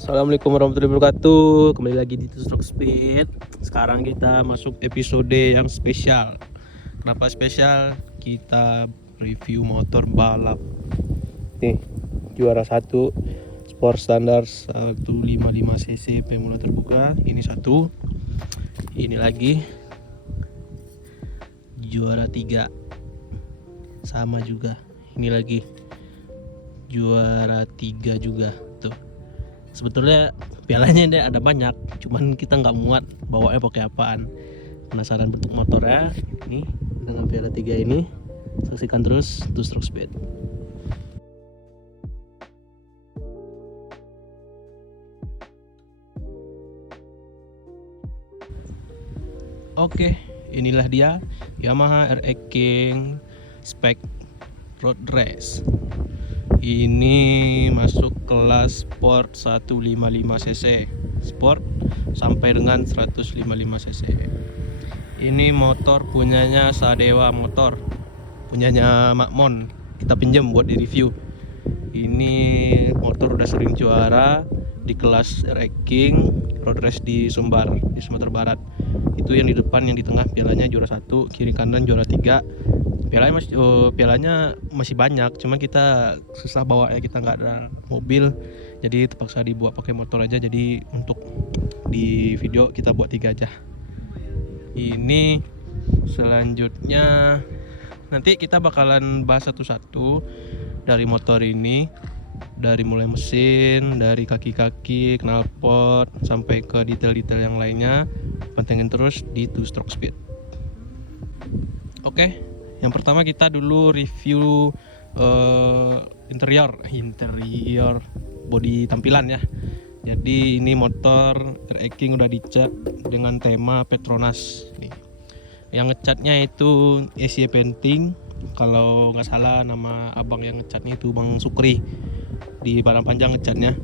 Assalamualaikum warahmatullahi wabarakatuh. Kembali lagi di Two Stroke Speed. Sekarang kita masuk episode yang spesial. Kenapa spesial? Kita review motor balap. Nih, juara 1 Sport Standard 155 cc pemula terbuka. Ini satu. Ini lagi juara 3. Sama juga. Ini lagi juara 3 juga. Tuh. Sebetulnya pialanya ada banyak, cuman kita nggak muat bawanya pakai apaan. Penasaran bentuk motornya? Nih dengan piala 3 ini, saksikan terus Two Stroke Speed. Oke, inilah dia Yamaha RX King Spec Road Race. Ini masuk kelas Sport 155 cc Sport sampai dengan 155 cc. Ini motor punyanya Sadewa Motor, punyanya Makmon. Kita pinjam buat di review. Ini motor udah sering juara di kelas RX King Road Race di Sumbar, di Sumatera Barat. Itu yang di depan, yang di tengah pialanya juara 1, kiri kanan juara 3. Pialanya masih banyak, cuma kita susah bawa ya, kita nggak ada mobil, jadi terpaksa dibawa pakai motor aja. Jadi untuk di video kita buat 3 aja. Ini selanjutnya nanti kita bakalan bahas satu-satu dari motor ini, dari mulai mesin, dari kaki-kaki, knalpot, sampai ke detail-detail yang lainnya. Pantengin terus di Two Stroke Speed. Oke. Yang pertama kita dulu review interior body tampilan ya. Jadi ini motor RX King udah dicat dengan tema Petronas nih. Yang ngecatnya itu Asia Painting. Kalau nggak salah nama abang yang ngecatnya itu Bang Sukri. Di Padang Panjang ngecatnya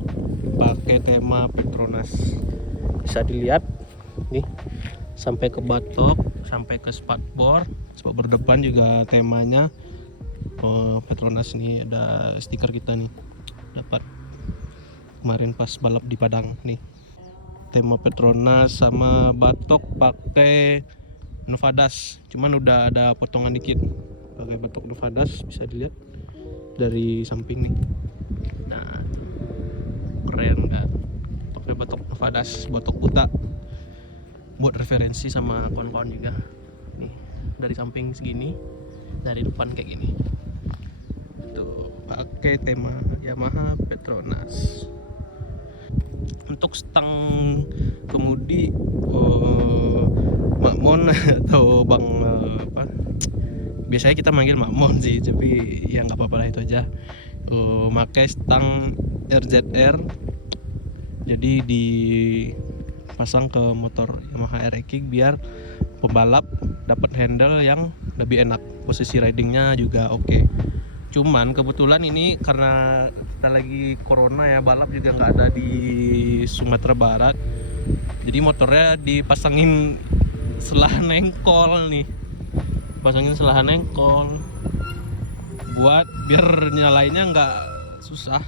pakai tema Petronas. Bisa dilihat nih, sampai ke batok, sampai ke spakbor depan juga temanya Petronas. Nih ada stiker kita nih, dapat kemarin pas balap di Padang nih, tema Petronas. Sama batok pakai Novadas, cuman udah ada potongan dikit pakai batok Novadas, bisa dilihat dari samping nih. Nah, keren kan, pakai batok Novadas, batok Kuta, buat referensi sama kawan-kawan juga. Nih dari samping segini, dari depan kayak gini. Tuh pakai tema Yamaha Petronas. Untuk stang kemudi Makmon atau Bang biasanya kita manggil Makmon sih, tapi ya nggak apa-apa lah, itu aja. Pakai stang RZR, jadi dipasang ke motor Yamaha RX King biar pembalap dapat handle yang lebih enak, posisi ridingnya juga oke. Cuman kebetulan ini karena kita lagi corona ya, balap juga nggak ada di Sumatera Barat, jadi motornya dipasangin selahan engkol nih, buat biar nyalainnya nggak susah.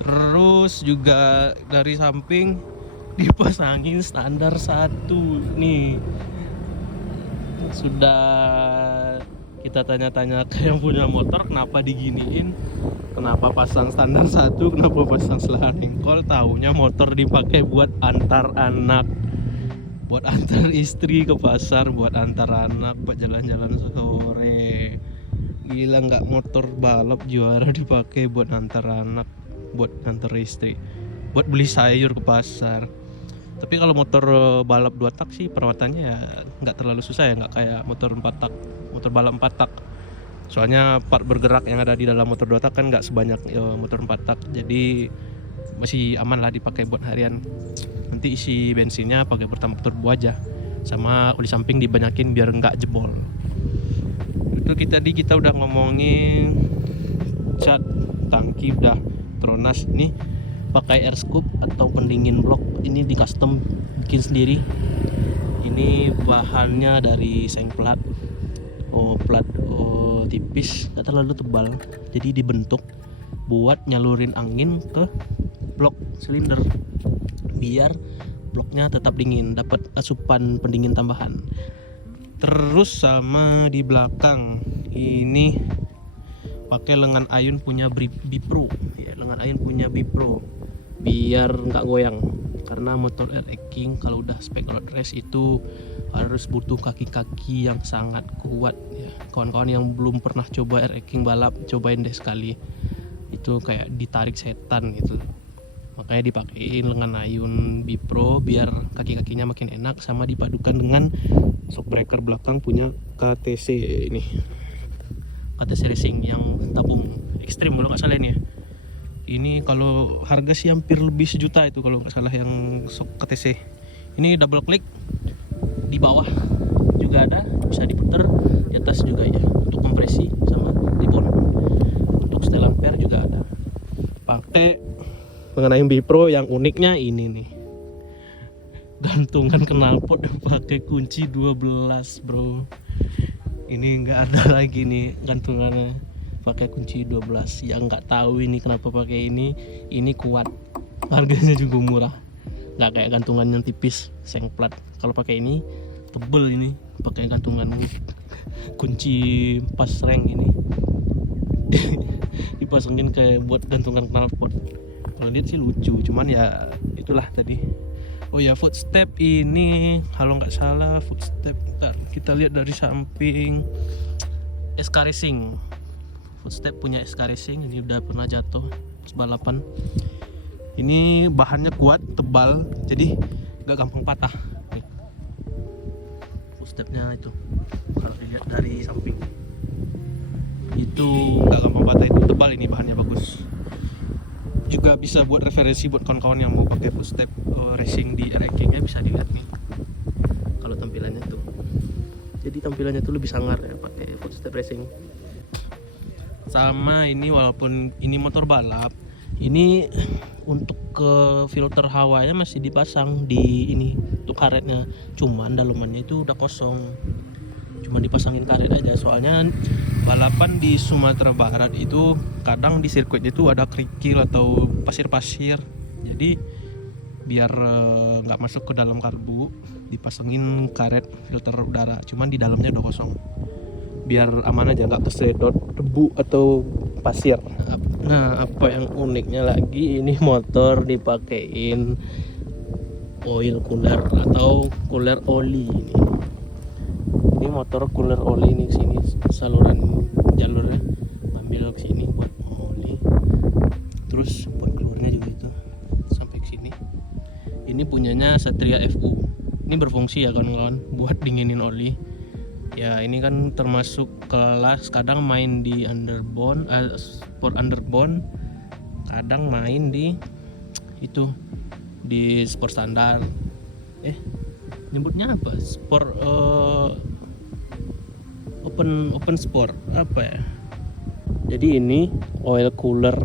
Terus juga dari samping dipasangin standar 1 nih. Sudah kita tanya-tanya ke yang punya motor, kenapa diginiin, kenapa pasang standar 1, kenapa pasang selahan engkol. Taunya motor dipakai buat antar anak, buat antar istri ke pasar, buat antar anak, buat jalan-jalan sore. Gila nggak, motor balap juara dipakai buat antar anak, buat antar istri. buat beli sayur ke pasar. Tapi kalau motor balap 2 tak sih perawatannya ya nggak terlalu susah ya, nggak kayak motor 4 tak, motor balap 4 tak. Soalnya part bergerak yang ada di dalam motor 2 tak kan nggak sebanyak motor 4 tak, jadi masih aman lah dipakai buat harian. Nanti isi bensinnya pakai pertamax turbo aja, sama oli samping dibanyakin biar nggak jebol. Itu kita udah ngomongin cat tangki, udah Petronas. Nih pakai air scoop atau pendingin blok, ini di custom bikin sendiri. Ini bahannya dari seng plat, plat tipis, gak terlalu tebal, jadi dibentuk buat nyalurin angin ke blok silinder biar bloknya tetap dingin, dapat asupan pendingin tambahan. Terus sama di belakang ini pakai lengan ayun punya Bipro ya, lengan ayun punya Bipro biar nggak goyang, karena motor RX King kalau udah spek road race itu harus butuh kaki-kaki yang sangat kuat ya. Kawan-kawan yang belum pernah coba RX King balap, cobain deh sekali, itu kayak ditarik setan gitu. Makanya dipakein lengan ayun Bipro biar kaki-kakinya makin enak, sama dipadukan dengan shockbreaker belakang punya KTC ini, KTC Racing yang tabung ekstrim kalau nggak salah ini ya. Ini kalau harga sih hampir lebih 1 juta itu kalau nggak salah yang shock KTC. Ini double click, di bawah juga ada, bisa diputer, di atas juga ya untuk kompresi sama ribon. Untuk setel ampere juga ada. Pakai mengenai Bipro yang uniknya ini nih, gantungan knalpot pakai kunci 12 bro. Ini nggak ada lagi nih gantungannya pakai kunci 12. Yang nggak tahu ini kenapa pakai ini kuat, harganya juga murah, nggak kayak gantungan yang tipis seng plat. Kalau pakai ini tebel, ini pakai gantungan kunci pas reng ini dipasangin kayak buat gantungan knalpot. Kalau lihat sih lucu, cuman ya itulah tadi. Oh ya, footstep ini kalau nggak salah footstep, bentar, kita lihat dari samping, SK Racing. Footstep punya SK Racing, ini udah pernah jatuh pas balapan. Ini bahannya kuat, tebal, jadi nggak gampang patah. Nih, footstepnya itu kalau dilihat dari samping itu nggak gampang patah, itu tebal, ini bahannya bagus. Juga bisa buat referensi buat kawan-kawan yang mau pakai footstep racing di RX King ya, bisa dilihat nih kalau tampilannya tuh. Jadi tampilannya tuh lebih sangar ya pakai footstep racing. Sama ini, walaupun ini motor balap, ini untuk ke filter hawanya masih dipasang di ini untuk karetnya, cuman dalamannya itu udah kosong, cuma dipasangin karet aja. Soalnya balapan di Sumatera Barat itu kadang di sirkuit itu ada kerikil atau pasir-pasir, jadi biar nggak masuk ke dalam karbu dipasangin karet filter udara, cuman di dalamnya udah kosong biar aman aja, nggak kesedot debu atau pasir. Nah, apa yang uniknya lagi, ini motor dipakein oil cooler atau cooler oli ini. Ini motor cooler oli ini, sini saluran jalurnya ambil ke sini buat oli, terus buat keluarnya juga itu sampai ke sini. Ini punyanya Satria FU. Ini berfungsi ya kawan-kawan buat dinginin oli. Ya ini kan termasuk kelas, kadang main di underbone, sport underbone, kadang main di itu di sport standar. Nyebutnya apa? Sport open sport apa ya? Jadi ini oil cooler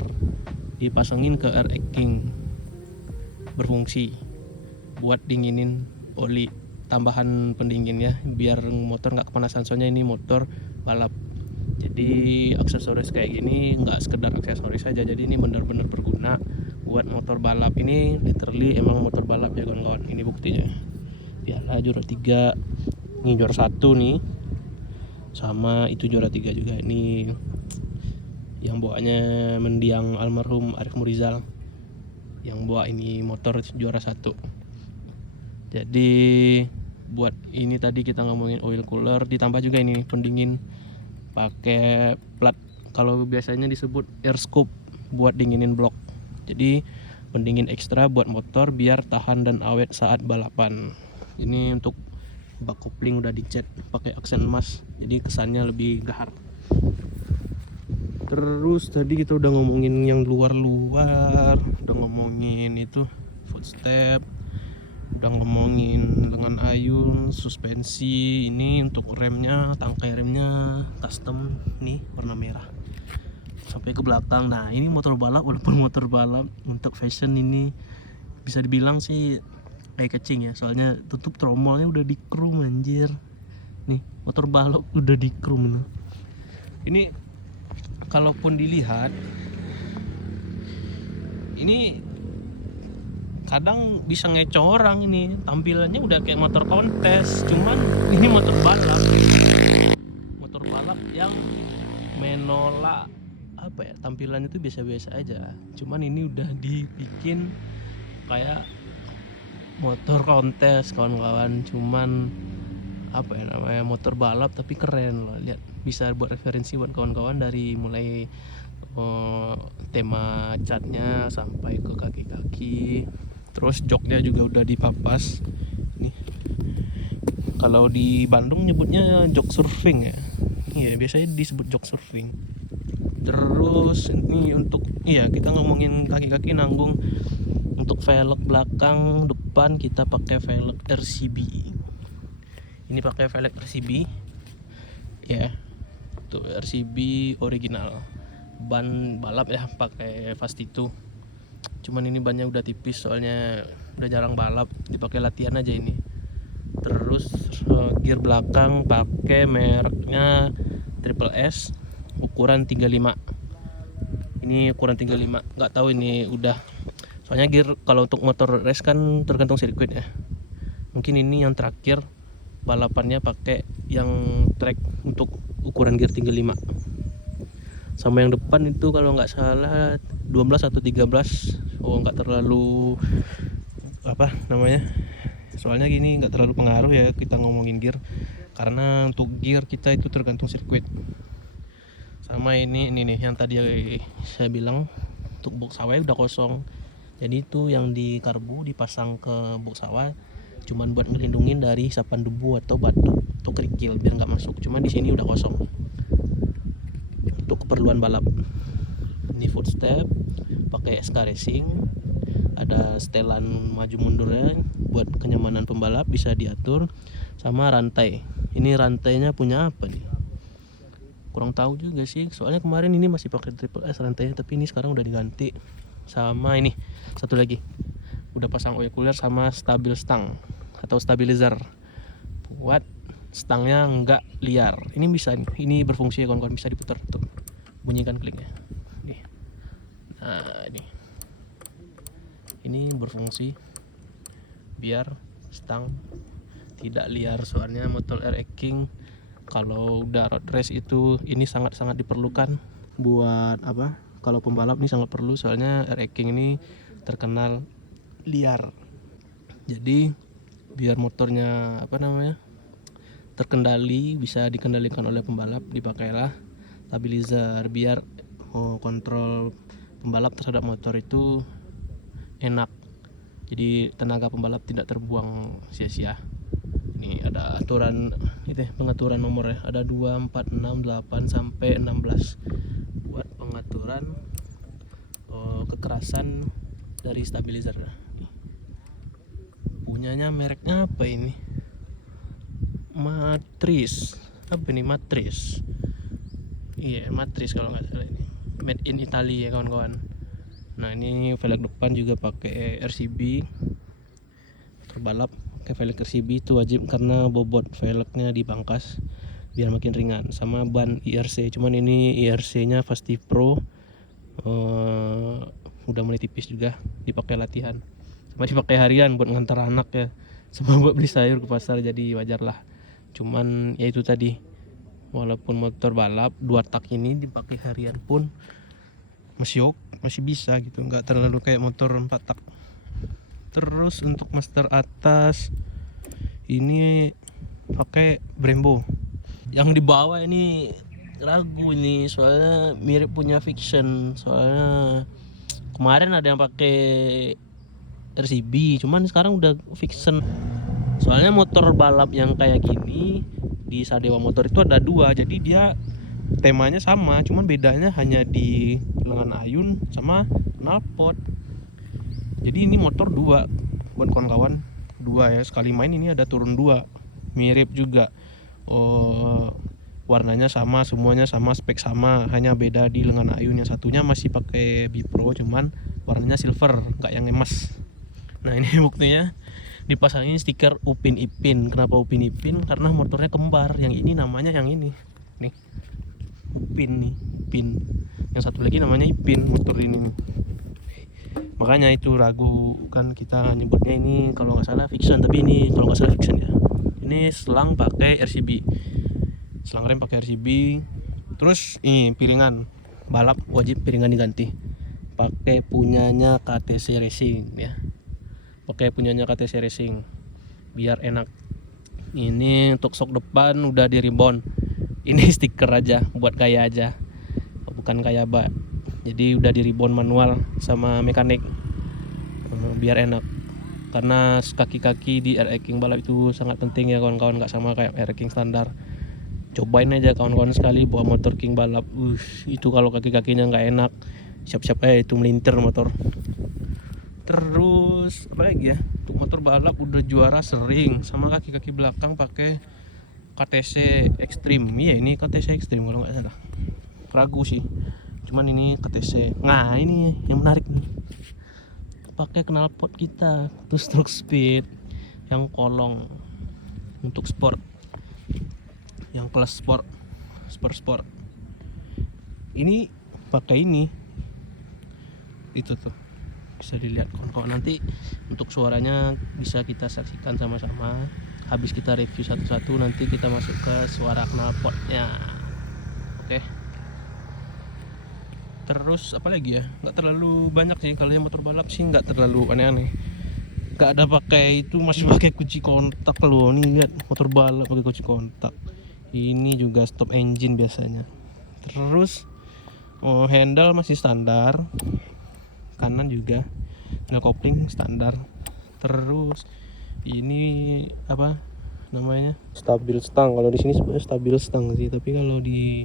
dipasangin ke RX King, berfungsi buat dinginin oli, tambahan pendingin ya biar motor nggak kepanasan. Soalnya ini motor balap, jadi aksesoris kayak gini nggak sekedar aksesoris saja, jadi ini benar-benar berguna buat motor balap. Ini literally emang motor balap ya kawan-kawan. Ini buktinya, piala juara 3, ini juara 1 nih, sama itu juara 3 juga. Ini yang bawanya mendiang almarhum Arif Murizal yang bawa ini motor juara 1. Jadi buat ini tadi kita ngomongin oil cooler, ditambah juga ini pendingin pakai plat, kalau biasanya disebut air scoop buat dinginin blok. Jadi pendingin ekstra buat motor biar tahan dan awet saat balapan. Ini untuk bak kopling udah dicat pakai aksen emas, jadi kesannya lebih gahar. Terus tadi kita udah ngomongin yang luar-luar, udah ngomongin itu footstep, udah ngomongin dengan ayun, suspensi. Ini untuk remnya, tangkai remnya custom nih warna merah sampai ke belakang. Nah ini motor balap, walaupun motor balap untuk fashion ini bisa dibilang sih kayak kecing ya, soalnya tutup tromolnya udah di chrome anjir. Nih motor balap udah di chrome. Nah ini kalaupun dilihat ini kadang bisa ngeco orang, ini tampilannya udah kayak motor kontes, cuman ini motor balap yang menolak apa ya, tampilannya tuh biasa-biasa aja, cuman ini udah dibikin kayak motor kontes kawan-kawan. Cuman apa ya namanya, motor balap tapi keren loh, lihat, bisa buat referensi buat kawan-kawan dari mulai tema catnya sampai ke kaki-kaki. Terus joknya juga udah dipapas nih, kalau di Bandung nyebutnya jok surfing ya, iya biasanya disebut jok surfing. Terus ini untuk kita ngomongin kaki-kaki nanggung. Untuk velg belakang depan kita pakai velg RCB. Ini pakai velg RCB ya, tuh RCB original. Ban balap ya pakai Fast2. Cuman ini bannya udah tipis soalnya udah jarang balap, dipakai latihan aja ini. Terus gear belakang pakai mereknya Triple S ukuran 35. Ini ukuran 35, nggak tahu ini udah, soalnya gear kalau untuk motor race kan tergantung sirkuit ya. Mungkin ini yang terakhir balapannya pakai yang track untuk ukuran gear 35. Sama yang depan itu kalau nggak salah 12 atau 13. Nggak terlalu apa namanya, soalnya gini nggak terlalu pengaruh ya kita ngomongin gear, karena untuk gear kita itu tergantung sirkuit. Sama ini nih yang tadi saya bilang, untuk box sawah udah kosong, jadi itu yang di karbu dipasang ke box sawah cuman buat ngelindungin dari isapan debu atau batu atau kerikil biar nggak masuk. Cuman di sini udah kosong untuk keperluan balap. Ini footstep pakai SK Racing, ada setelan maju mundurnya buat kenyamanan pembalap, bisa diatur. Sama rantai, ini rantainya punya apa nih, kurang tahu juga sih, soalnya kemarin ini masih pakai Triple S rantainya, tapi ini sekarang udah diganti. Sama ini satu lagi udah pasang oil cooler sama stabil stang atau stabilizer buat stangnya nggak liar. Ini bisa, ini berfungsi ya kawan-kawan, bisa diputar tuh, bunyikan kliknya nih. Nah ini berfungsi biar stang tidak liar, soalnya motor RX King kalau udah road race itu ini sangat-sangat diperlukan. Buat apa, kalau pembalap ini sangat perlu, soalnya RX King ini terkenal liar. Jadi biar motornya apa namanya terkendali, bisa dikendalikan oleh pembalap, dipakailah stabilizer biar kontrol pembalap terhadap motor itu enak, jadi tenaga pembalap tidak terbuang sia-sia. Ini ada aturan itu, pengaturan nomornya ada 2, 4, 6, 8 sampai 16 buat pengaturan kekerasan dari stabilizer. Punyanya mereknya apa ini, Matris, apa ini Matris, iya Matris kalau nggak salah, ini made in Italy ya kawan-kawan. Nah ini velg depan juga pakai RCB, terbalap pakai velg RCB itu wajib karena bobot velgnya dipangkas biar makin ringan. Sama ban IRC, cuman ini IRC nya Fast Pro udah mulai tipis juga, dipakai latihan sama dipakai harian buat ngantar anak ya, sama buat beli sayur ke pasar, jadi wajar lah. Cuman ya itu tadi, walaupun motor balap 2 tak ini dipakai harian pun masih bisa gitu, nggak terlalu kayak motor 4 tak. Terus untuk master atas ini pakai Brembo. Yang di bawah ini ragu ini, soalnya mirip punya Fiction, soalnya Kemarin ada yang pakai RCB, cuman sekarang udah fiction. Soalnya motor balap yang kayak gini di Sadewa Motor itu ada dua, jadi dia temanya sama, cuman bedanya hanya di lengan ayun sama knalpot. Jadi ini motor dua buat kawan-kawan, dua ya, sekali main ini ada turun dua, mirip juga. Warnanya sama, semuanya sama, spek sama, hanya beda di lengan ayun. Yang satunya masih pakai Bipro, cuman warnanya silver, nggak yang emas. Nah ini buktinya dipasangin stiker Upin Ipin. Kenapa Upin Ipin? Karena motornya kembar. Yang ini namanya yang ini nih Upin nih, Ipin. Yang satu lagi namanya Ipin, motor ini nih. Makanya itu ragu kan kita nyebutnya ini kalau nggak salah fiction, tapi ini kalau nggak salah fiction ya. Ini selang pakai RCB, selang rem pakai RCB. Terus ini piringan balap wajib piringan diganti, pakai punyanya KTC Racing ya, pakai punyanya KTC Racing biar enak. Ini untuk sok depan udah di ribon, ini stiker aja buat gaya aja, bukan kayak bak. Jadi udah di ribon manual sama mekanik biar enak. Karena kaki-kaki di air king balap itu sangat penting ya kawan-kawan, nggak sama kayak air king standar. Cobain aja kawan-kawan sekali bawa motor king balap, itu kalau kaki-kakinya nggak enak siap-siap itu melintir motor. Terus apa lagi ya, untuk motor balap udah juara sering sama kaki-kaki belakang pakai KTC Extreme. Iya ini KTC Extreme kalau nggak salah, ragu sih, cuman ini KTC. Nah ini yang menarik nih, pakai knalpot kita two stroke speed yang kolong untuk sport, yang kelas sport. Ini pakai ini, itu tuh bisa dilihat kawan-kawan. Nanti untuk suaranya bisa kita saksikan sama-sama habis kita review satu-satu. Nanti kita masuk ke suara knalpotnya. Oke. Terus apa lagi ya, nggak terlalu banyak sih kalau yang motor balap sih, nggak terlalu aneh-aneh. Nggak ada pakai itu, masih pakai kunci kontak loh. Nih lihat motor balap pakai kunci kontak. Ini juga stop engine biasanya. Terus handle masih standar, kanan juga handle kopling standar. Terus ini apa namanya, stabil stang. Kalau di sini sebenarnya stabil stang sih, tapi kalau di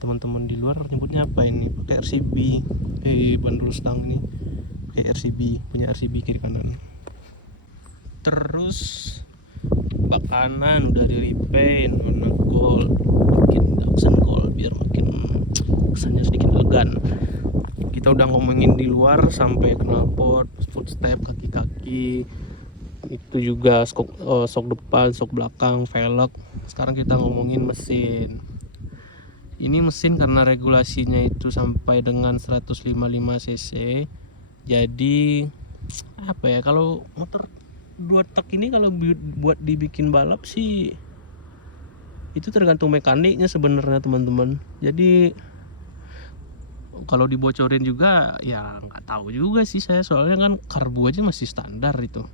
teman-teman di luar nyebutnya apa ini, pakai RCB. Bandul stang ini pakai RCB, punya RCB kiri kanan. Terus bak kanan udah di repaint warna gold, bikin aksen gold biar makin kesannya sedikit elegan. Kita udah ngomongin di luar sampai knalpot, footstep, kaki-kaki, itu juga sok depan, sok belakang, velg. Sekarang kita ngomongin mesin. Ini mesin karena regulasinya itu sampai dengan 155 cc. Jadi apa ya, kalau motor 2 tak ini kalau buat dibikin balap sih itu tergantung mekaniknya sebenarnya teman-teman. Jadi kalau dibocorin juga ya nggak tahu juga sih saya, soalnya kan karbu aja masih standar itu.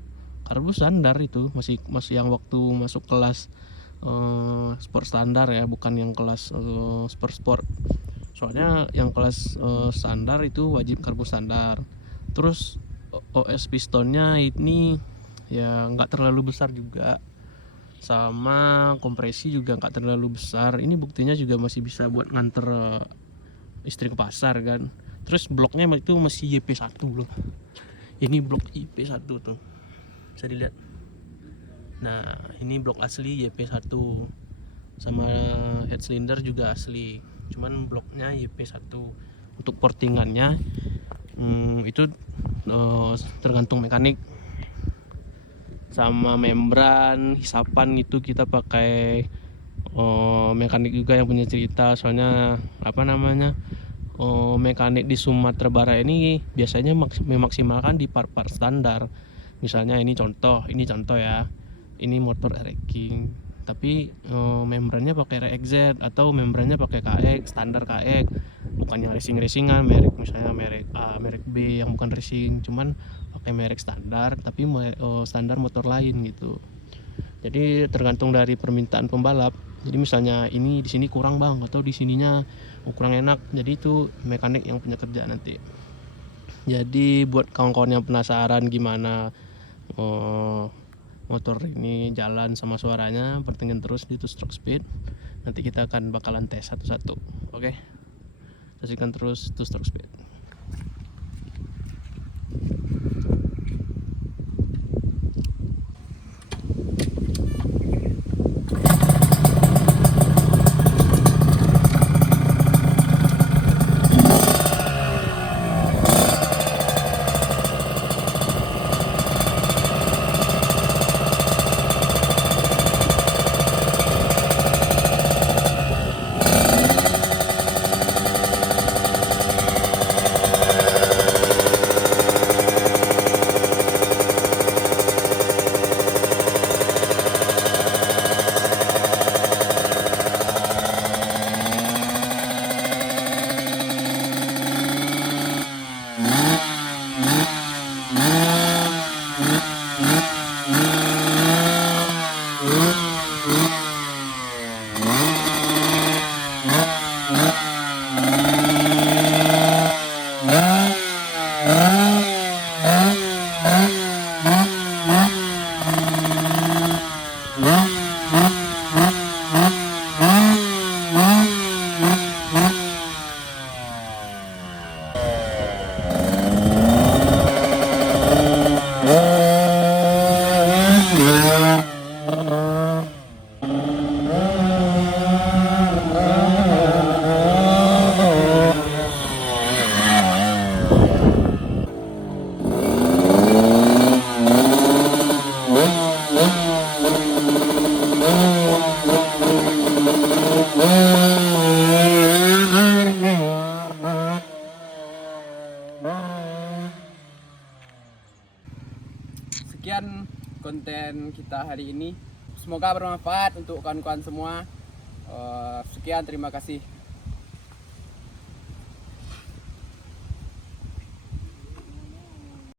Karbu standar itu masih yang waktu masuk kelas sport standar ya, bukan yang kelas sport. Soalnya yang kelas standar itu wajib karbu standar. Terus OS pistonnya ini ya nggak terlalu besar juga, sama kompresi juga nggak terlalu besar. Ini buktinya juga masih bisa buat nganter istri ke pasar kan. Terus bloknya itu masih YP1 loh. Ini blok YP1 tuh, bisa dilihat. Nah ini blok asli YP1, sama head cylinder juga asli, cuman bloknya YP1. Untuk portingannya itu tergantung mekanik, sama membran hisapan itu kita pakai mekanik juga yang punya cerita. Soalnya apa namanya, mekanik di Sumatera Barat ini biasanya memaksimalkan di part-part standar. Misalnya ini contoh ya, ini motor RX, tapi membrannya pakai RXZ atau membrannya pakai KX, standar KX, bukan yang racing-racingan merek, misalnya merek A, merek B yang bukan racing, cuman pakai merek standar tapi standar motor lain gitu. Jadi tergantung dari permintaan pembalap. Jadi misalnya ini di sini kurang bang, atau di sininya kurang enak, jadi itu mekanik yang punya kerja nanti. Jadi buat kawan-kawan yang penasaran gimana motor ini jalan sama suaranya, pantengin terus di Two Stroke Speed. Nanti kita akan bakalan tes satu-satu. Oke, saksikan terus Two Stroke Speed. Sekian konten kita hari ini. Semoga bermanfaat untuk kawan-kawan semua. Sekian, terima kasih.